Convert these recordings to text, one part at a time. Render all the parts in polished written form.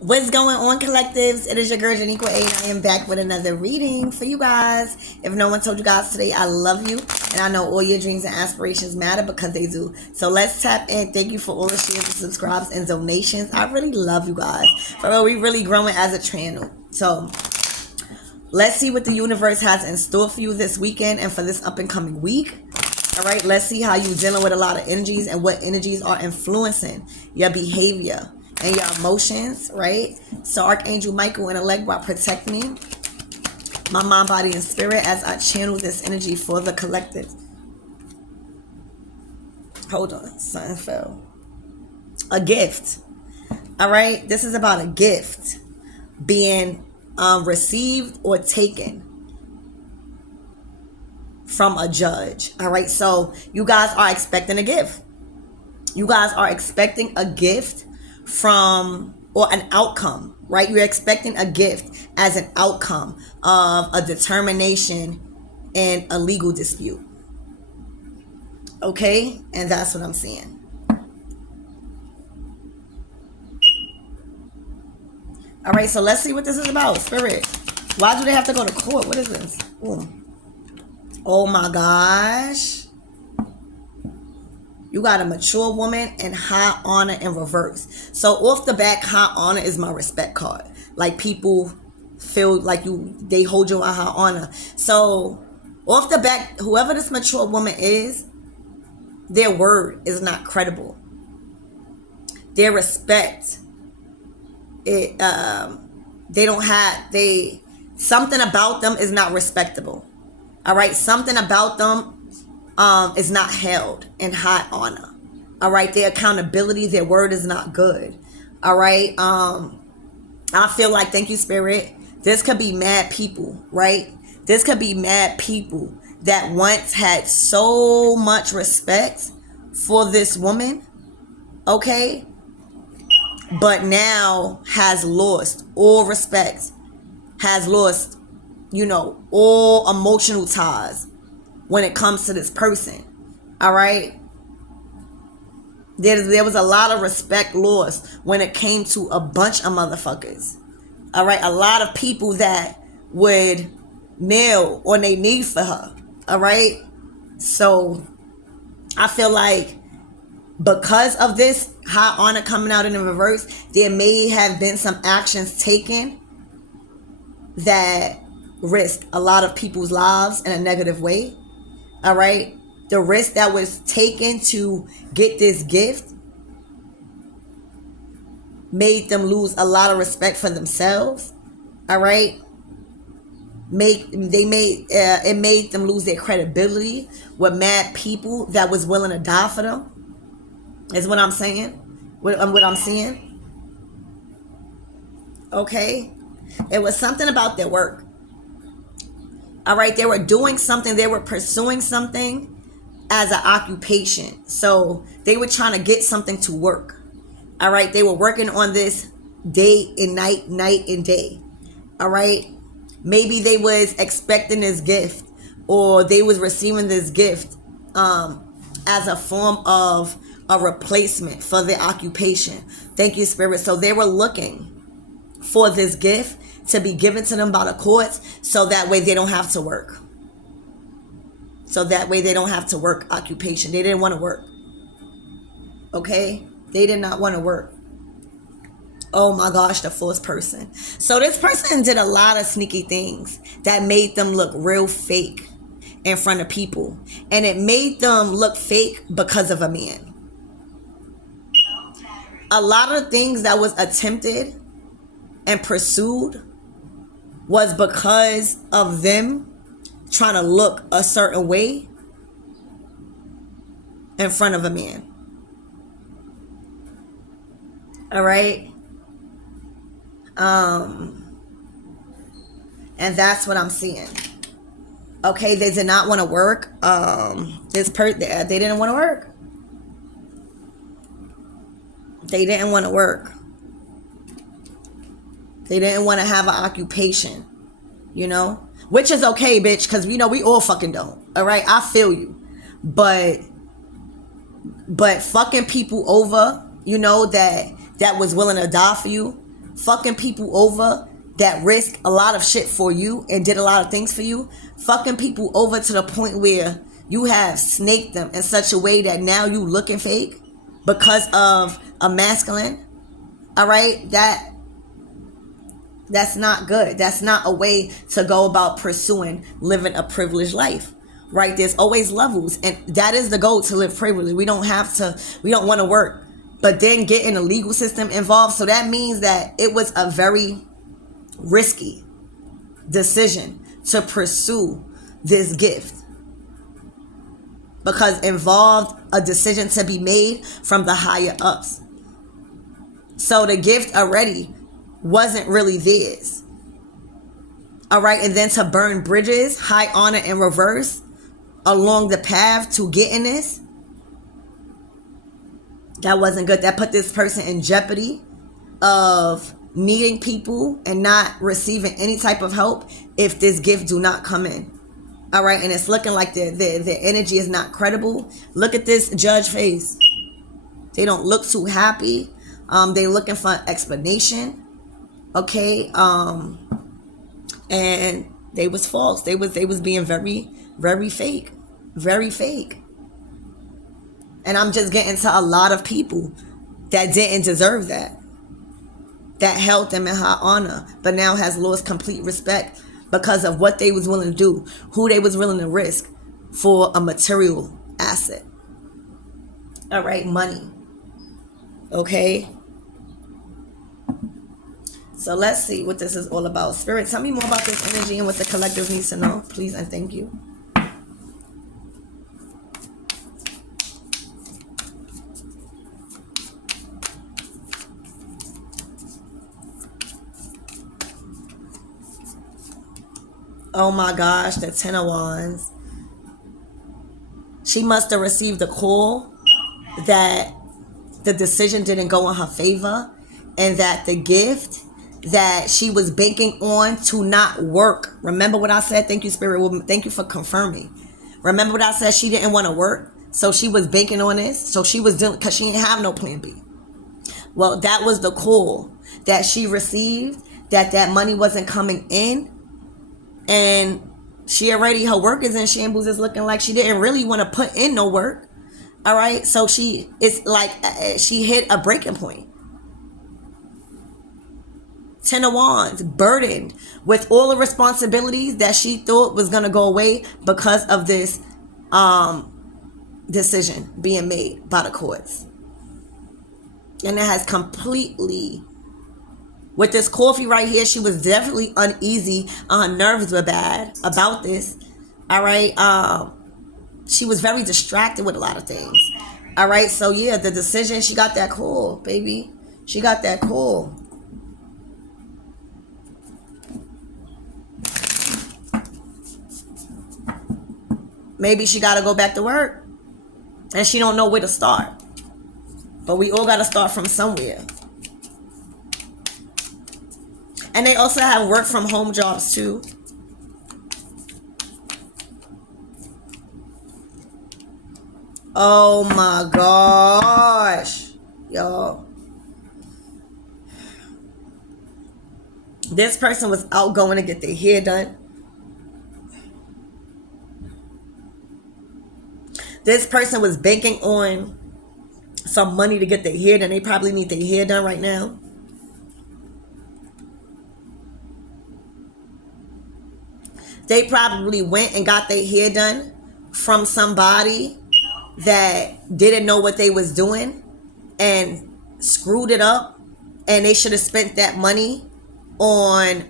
What's going on, collectives? It is your girl, Janiqua A, and I am back with another reading for you guys. If no one told you guys today, I love you, and I know all your dreams and aspirations matter because they do. So let's tap in. Thank you for all the shares and subscribes and donations. I really love you guys. For real, we really growing as a channel. So let's see what the universe has in store for you this weekend and for this up and coming week. All right, let's see how you're dealing with a lot of energies and what energies are influencing your behavior and your emotions, right? So Archangel Michael and Allegra, protect me, my mind, body, and spirit as I channel this energy for the collective. Hold on, something fell. A gift. All right, this is about a gift being received or taken from a judge. All right, so you guys are expecting a gift. You guys are expecting a gift from, or an outcome, right? You're expecting a gift as an outcome of a determination in a legal dispute. Okay, and that's what I'm seeing. All right, so let's see what this is about. Spirit, why do they have to go to court? What is this? Ooh. Oh my gosh. You got a mature woman and high honor in reverse. So off the back, high honor is my respect card. Like, people feel like they hold you in high honor. So off the back, whoever this mature woman is, their word is not credible. Their respect, they don't have, something about them is not respectable. All right, something about them is not held in high honor. All right, their accountability, their word is not good. All right, I feel like, thank you, Spirit, this could be mad people, right? This could be mad people that once had so much respect for this woman, okay, but now has lost all respect, has lost, all emotional ties when it comes to this person. All right, there was a lot of respect lost when it came to a bunch of motherfuckers. All right, a lot of people that would kneel on their knee for her. All right, so I feel like because of this high honor coming out in the reverse, there may have been some actions taken that risk a lot of people's lives in a negative way. All right, the risk that was taken to get this gift made them lose a lot of respect for themselves. All right, it made them lose their credibility with mad people that was willing to die for them. Is what I'm saying. What I'm seeing. Okay, it was something about their work. All right, they were doing something, they were pursuing something as an occupation. So they were trying to get something to work. All right, they were working on this day and night, night and day. All right, maybe they was expecting this gift, or they was receiving this gift as a form of a replacement for their occupation. Thank you, Spirit. So they were looking for this gift to be given to them by the courts, so that way they don't have to work. So that way they don't have to work occupation. They didn't want to work. Okay? They did not want to work. Oh my gosh, the fourth person. So this person did a lot of sneaky things that made them look real fake in front of people. And it made them look fake because of a man. A lot of things that was attempted and pursued was because of them trying to look a certain way in front of a man. All right. And that's what I'm seeing. Okay, they did not want to work. They didn't want to work. They didn't want to work. They didn't want to have an occupation, which is okay, bitch, because we all fucking don't. All right, I feel you, but fucking people over, that was willing to die for you, fucking people over that risk a lot of shit for you and did a lot of things for you, fucking people over to the point where you have snaked them in such a way that now you looking fake because of a masculine. All right, that's not good. That's not a way to go about pursuing living a privileged life, right? There's always levels, and that is the goal, to live privileged. We don't want to work, but then get in the legal system involved. So that means that it was a very risky decision to pursue this gift, because involved a decision to be made from the higher ups. So the gift already wasn't really theirs. All right, and then to burn bridges, high honor in reverse, along the path to getting this, that wasn't good. That put this person in jeopardy of needing people and not receiving any type of help if this gift do not come in. All right, and it's looking like the energy is not credible. Look at this judge face. They don't look too happy. They looking for an explanation. Okay, and they was false. They was being very, very fake. Very fake. And I'm just getting to a lot of people that didn't deserve that. That held them in high honor, but now has lost complete respect because of what they was willing to do, who they was willing to risk for a material asset. All right, money. Okay. So let's see what this is all about. Spirit, tell me more about this energy and what the collective needs to know, please and thank you. Oh my gosh, the Ten of Wands. She must have received a call that the decision didn't go in her favor, and that the gift that she was banking on to not work. Remember what I said? Thank you, Spirit Woman. Thank you for confirming. Remember what I said? She didn't want to work, so she was banking on this. So she was doing, because she didn't have no plan B. Well, that was the call that she received, that money wasn't coming in, and she already, her work is in shambles. It's looking like she didn't really want to put in no work. All right, so it's like she hit a breaking point. Ten of Wands, burdened with all the responsibilities that she thought was going to go away because of this decision being made by the courts. And it has completely, with this coffee right here, she was definitely uneasy. Her nerves were bad about this. All right. She was very distracted with a lot of things. All right. So yeah, the decision, she got that call, baby. She got that call. Maybe she got to go back to work and she don't know where to start. But we all got to start from somewhere. And they also have work from home jobs too. Oh my gosh. Y'all. This person was out going to get their hair done. This person was banking on some money to get their hair done. They probably need their hair done right now. They probably went and got their hair done from somebody that didn't know what they was doing and screwed it up, and they should have spent that money on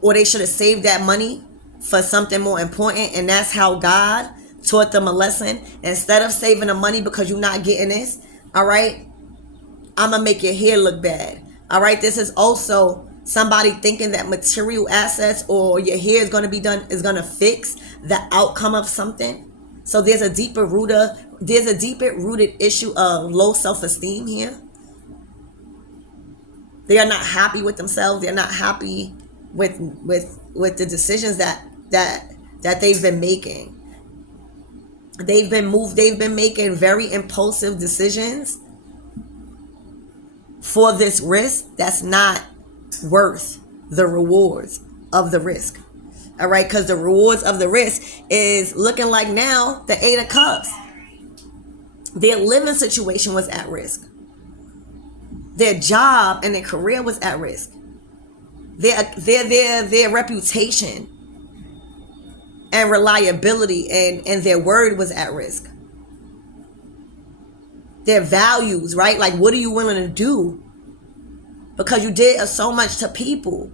or they should have saved that money for something more important. And that's how God taught them a lesson. Instead of saving the money because you're not getting this, all right, I'm gonna make your hair look bad. All right, this is also somebody thinking that material assets or your hair is going to be done is going to fix the outcome of something. So there's a deeper rooted issue of low self-esteem here. They are not happy with themselves. They're not happy with the decisions that they've been making. They've been making very impulsive decisions for this risk that's not worth the rewards of the risk. All right, because the rewards of the risk is looking like now the Eight of Cups. Their living situation was at risk. Their job and their career was at risk. Their reputation and reliability and their word was at risk. Their values, right? Like, what are you willing to do? Because you did so much to people.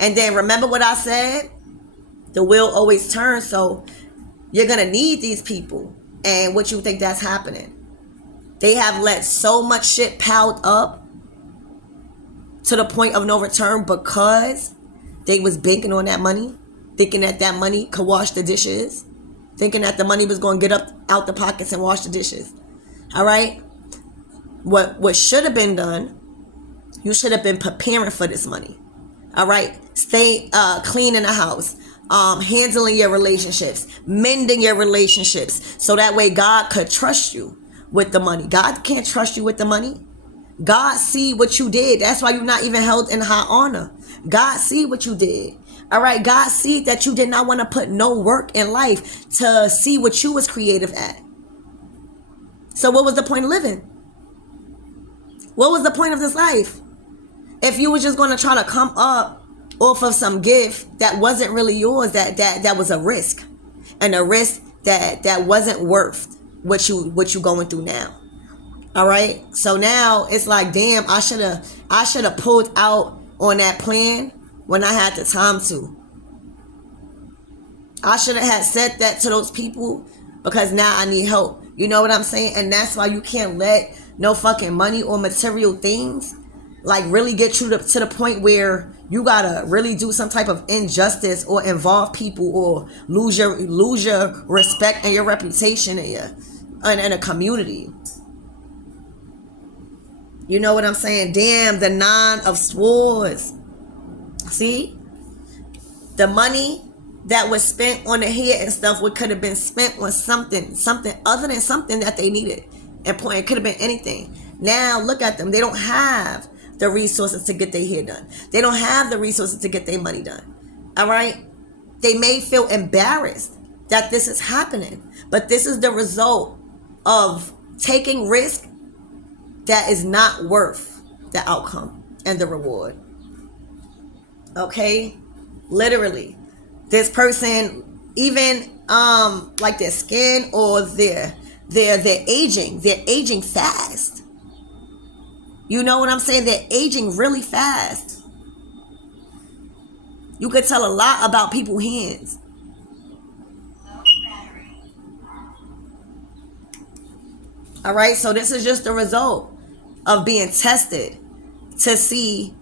And then remember what I said? The wheel always turns. So you're going to need these people. And what you think that's happening? They have let so much shit piled up to the point of no return because they was banking on that money, thinking that that money could wash the dishes, thinking that the money was going to get up out the pockets and wash the dishes. All right? What should have been done, you should have been preparing for this money. All right? Stay clean in the house, handling your relationships, mending your relationships, so that way God could trust you with the money. God can't trust you with the money. God see what you did. That's why you're not even held in high honor. God see what you did. All right. God see that you did not want to put no work in life to see what you was creative at. So what was the point of living? What was the point of this life? If you were just going to try to come up off of some gift that wasn't really yours, that was a risk, and a risk that wasn't worth what you going through now. All right. So now it's like, damn, I should have pulled out on that plan when I had the time to. I should have had said that to those people because now I need help. You know what I'm saying? And that's why you can't let no fucking money or material things like really get you to the point where you gotta really do some type of injustice or involve people or lose your respect and your reputation in a community. You know what I'm saying? Damn, the Nine of Swords. See? The money that was spent on the head and stuff could have been spent on something other than something that they needed. And it could have been anything. Now, look at them. They don't have the resources to get their hair done. They don't have the resources to get their money done. All right? They may feel embarrassed that this is happening. But this is the result of taking risk that is not worth the outcome and the reward. Okay? Literally. This person, even like their skin or their aging fast. You know what I'm saying? They're aging really fast. You could tell a lot about people's hands. All right, so this is just the result of being tested to see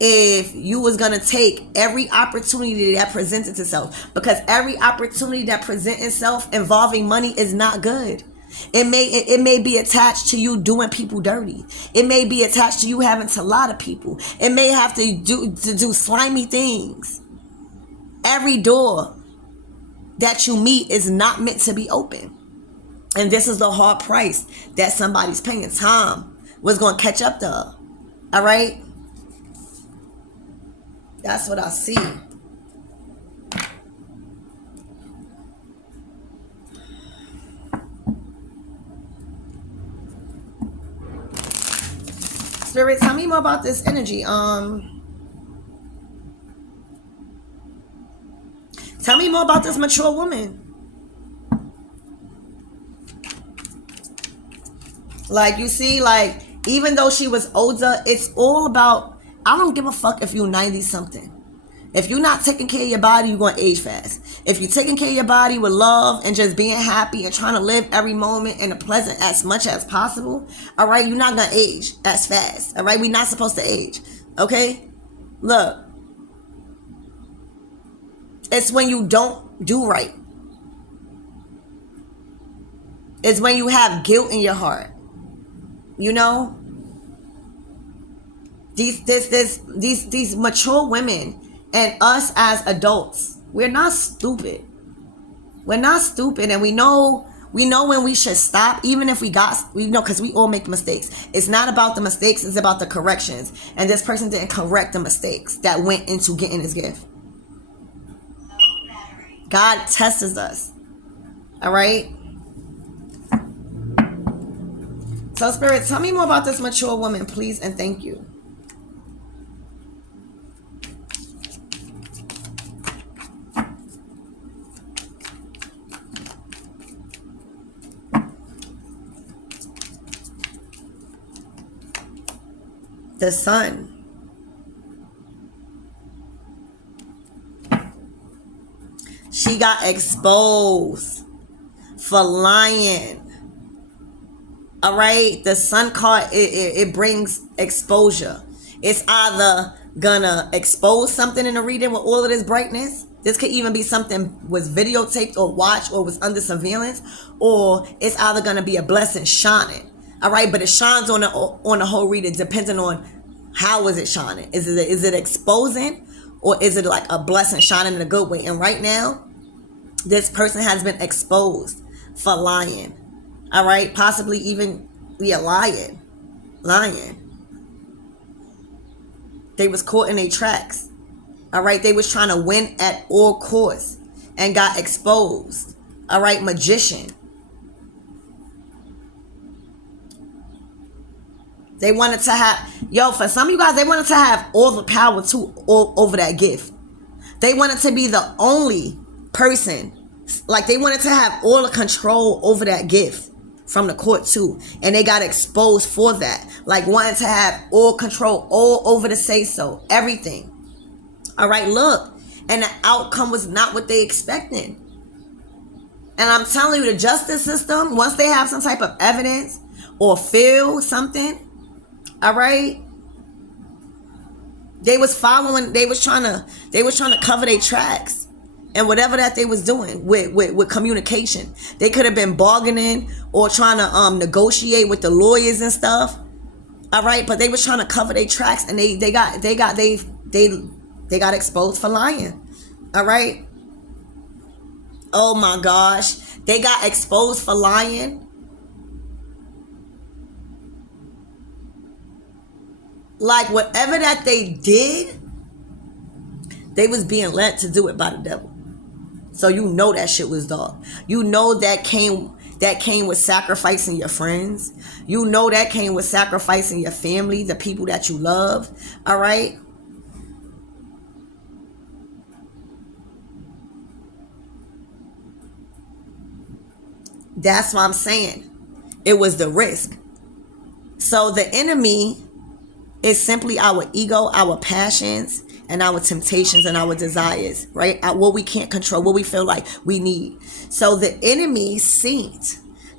if you was going to take every opportunity that presented itself. Because every opportunity that presents itself involving money is not good. It may be attached to you doing people dirty. It may be attached to you having to lie to people. It may have to do slimy things. Every door that you meet is not meant to be open. And this is the hard price that somebody's paying. Time was going to catch up to her. All right? That's what I see. Spirit, tell me more about this energy. Tell me more about this mature woman. Like, you see, like, even though she was older, it's all about, I don't give a fuck if you're 90 something. If you're not taking care of your body, you're going to age fast. If you're taking care of your body with love and just being happy and trying to live every moment in the present as much as possible, all right, you're not going to age as fast. All right, we're not supposed to age. Okay? Look. It's when you don't do right. It's when you have guilt in your heart. You know? These mature women and us as adults, we're not stupid. We're not stupid, and we know We know when we should stop, even if we know, because we all make mistakes. It's not about the mistakes, it's about the corrections. And this person didn't correct the mistakes that went into getting his gift. God tests us. All right? So, Spirit, tell me more about this mature woman, please, and thank you. The Sun. She got exposed for lying. All right, the Sun card, it brings exposure. It's either gonna expose something in the reading with all of this brightness. This could even be something was videotaped or watched or was under surveillance, or it's either gonna be a blessing shining. All right, but it shines on the whole reading, depending on how is it shining. Is it exposing, or is it like a blessing shining in a good way? And right now, this person has been exposed for lying. All right, possibly even lying. They was caught in their tracks. All right, they was trying to win at all costs and got exposed. All right, magician. They wanted to have, for some of you guys, they wanted to have all the power over that gift. They wanted to be the only person, like they wanted to have all the control over that gift from the court too. And they got exposed for that. Like wanting to have all control, all over the say-so, everything. All right, look. And the outcome was not what they expected. And I'm telling you, the justice system, once they have some type of evidence or feel something, all right, they was trying to cover their tracks and whatever that they was doing with communication. They could have been bargaining or trying to negotiate with the lawyers and stuff. All right, but they was trying to cover their tracks, and they got exposed for lying. All right. Oh my gosh, they got exposed for lying. Like whatever that they did, they was being led to do it by the devil. So you know that shit was dark. You know that came with sacrificing your friends. You know that came with sacrificing your family, the people that you love. All right. That's what I'm saying. It was the risk. So the enemy is simply our ego, our passions, and our temptations and our desires, right? What we can't control, what we feel like we need. So the enemy seen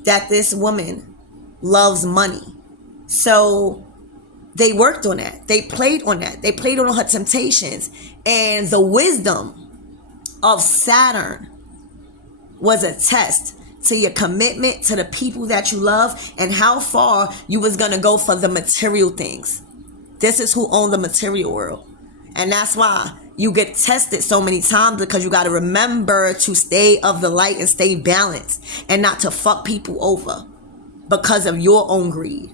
that this woman loves money. So they worked on that. They played on that. They played on her temptations. And the wisdom of Saturn was a test to your commitment to the people that you love and how far you was going to go for the material things. This is who owned the material world. And that's why you get tested so many times, because you got to remember to stay of the light and stay balanced and not to fuck people over because of your own greed.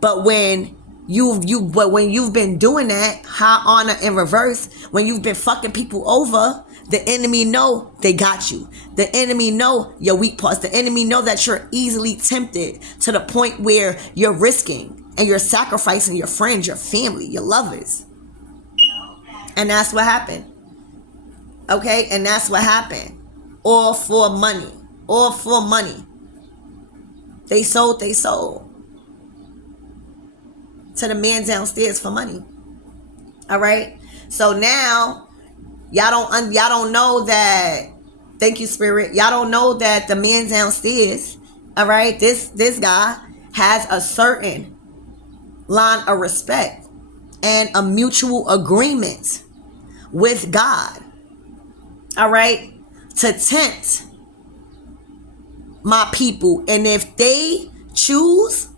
But when you've been doing that, high honor in reverse, when you've been fucking people over, the enemy know they got you. The enemy know your weak parts. The enemy know that you're easily tempted to the point where you're risking and you're sacrificing your friends, your family, your lovers. And that's what happened. Okay? And that's what happened. All for money. All for money. They sold their soul to the man downstairs for money. All right? So now, y'all don't know that. Thank you, Spirit. Y'all don't know that the man downstairs, all right, this guy has a certain line of respect and a mutual agreement with God, all right, to tempt my people. And if they choose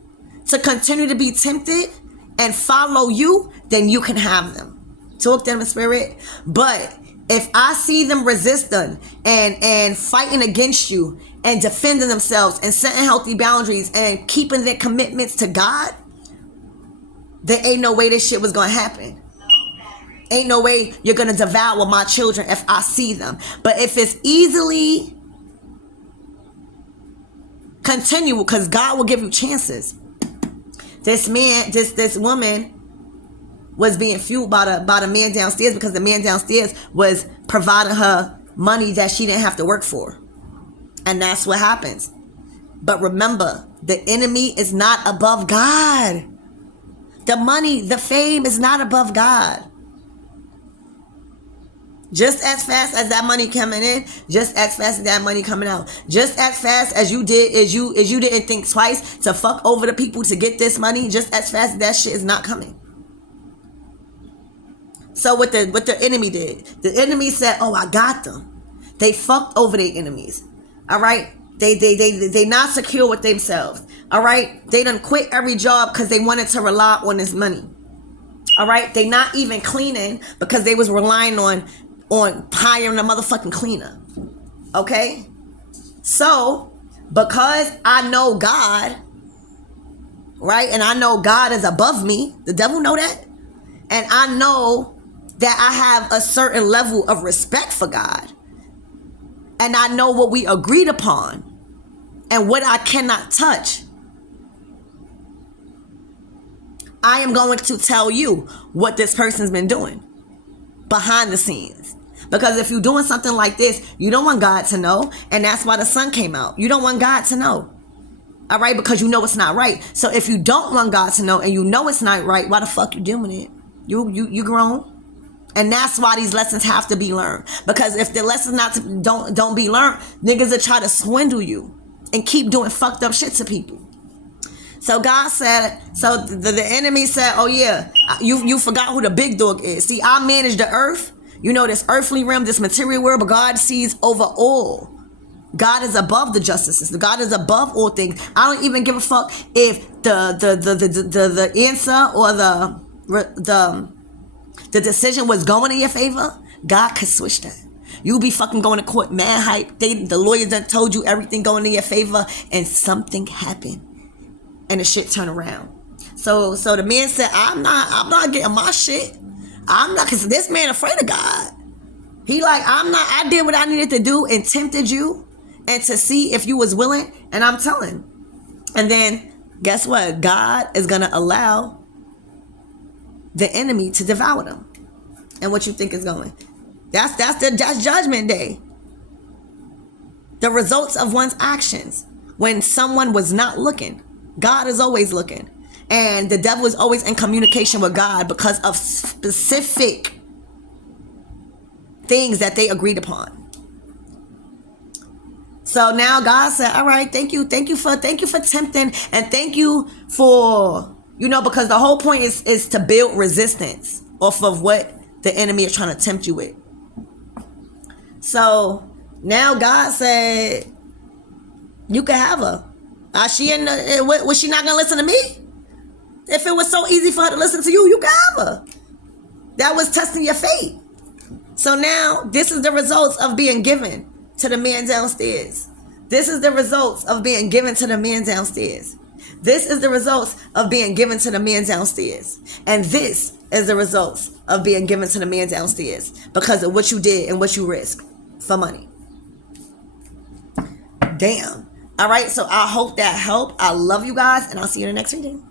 to continue to be tempted and follow you, then you can have them. Talk to them in spirit. But If I see them resisting and fighting against you and defending themselves and setting healthy boundaries and keeping their commitments to God, there ain't no way this shit was gonna happen. Ain't no way you're gonna devour my children if I see them. But if it's easily continual, because God will give you chances. This man, this woman was being fueled by the man downstairs, because the man downstairs was providing her money that she didn't have to work for. And that's what happens. But remember, the enemy is not above God. The money, the fame is not above God. Just as fast as that money coming in, just as fast as that money coming out. Just as fast as you did, as you didn't think twice to fuck over the people to get this money, just as fast as that shit is not coming. So what the enemy did, the enemy said, "Oh, I got them." They fucked over their enemies. All right, they not secure with themselves. All right, they done quit every job because they wanted to rely on this money. All right, they not even cleaning because they was relying on hiring a motherfucking cleaner. Okay, so because I know God, right, and I know God is above me, the devil know that, and I know that I have a certain level of respect for God, and I know what we agreed upon and what I cannot touch. I am going to tell you what this person's been doing behind the scenes. Because if you're doing something like this, you don't want God to know. And that's why the sun came out. You don't want God to know. All right? Because you know it's not right. So if you don't want God to know and you know it's not right, why the fuck you doing it? You grown. And that's why these lessons have to be learned. Because if the lessons don't be learned, niggas will try to swindle you and keep doing fucked up shit to people. So God said, so the enemy said, "Oh yeah, you forgot who the big dog is. See, I manage the earth. You know, this earthly realm, this material world, but God sees over all. God is above the justices. God is above all things. I don't even give a fuck if the answer or the decision was going in your favor. God could switch that. You be fucking going to court, mad hype. The lawyer done told you everything going in your favor, and something happened, and the shit turned around. So the man said, I'm not getting my shit. I'm not, because this man afraid of God. He like, I did what I needed to do and tempted you and to see if you was willing, and I'm telling. And then guess what? God is going to allow the enemy to devour them. And what you think is going? That's judgment day. The results of one's actions when someone was not looking. God is always looking. And the devil is always in communication with God because of specific things that they agreed upon. So now God said, all right, thank you for tempting, and thank you for, because the whole point is to build resistance off of what the enemy is trying to tempt you with. So now God said, you can have her. Was she not gonna listen to me? If it was so easy for her to listen to you, you can have her. That was testing your faith. So now this is the results of being given to the man downstairs. This is the results of being given to the man downstairs. This is the results of being given to the man downstairs. And this is the results of being given to the man downstairs because of what you did and what you risked for money. Damn. All right, so I hope that helped. I love you guys, and I'll see you in the next reading.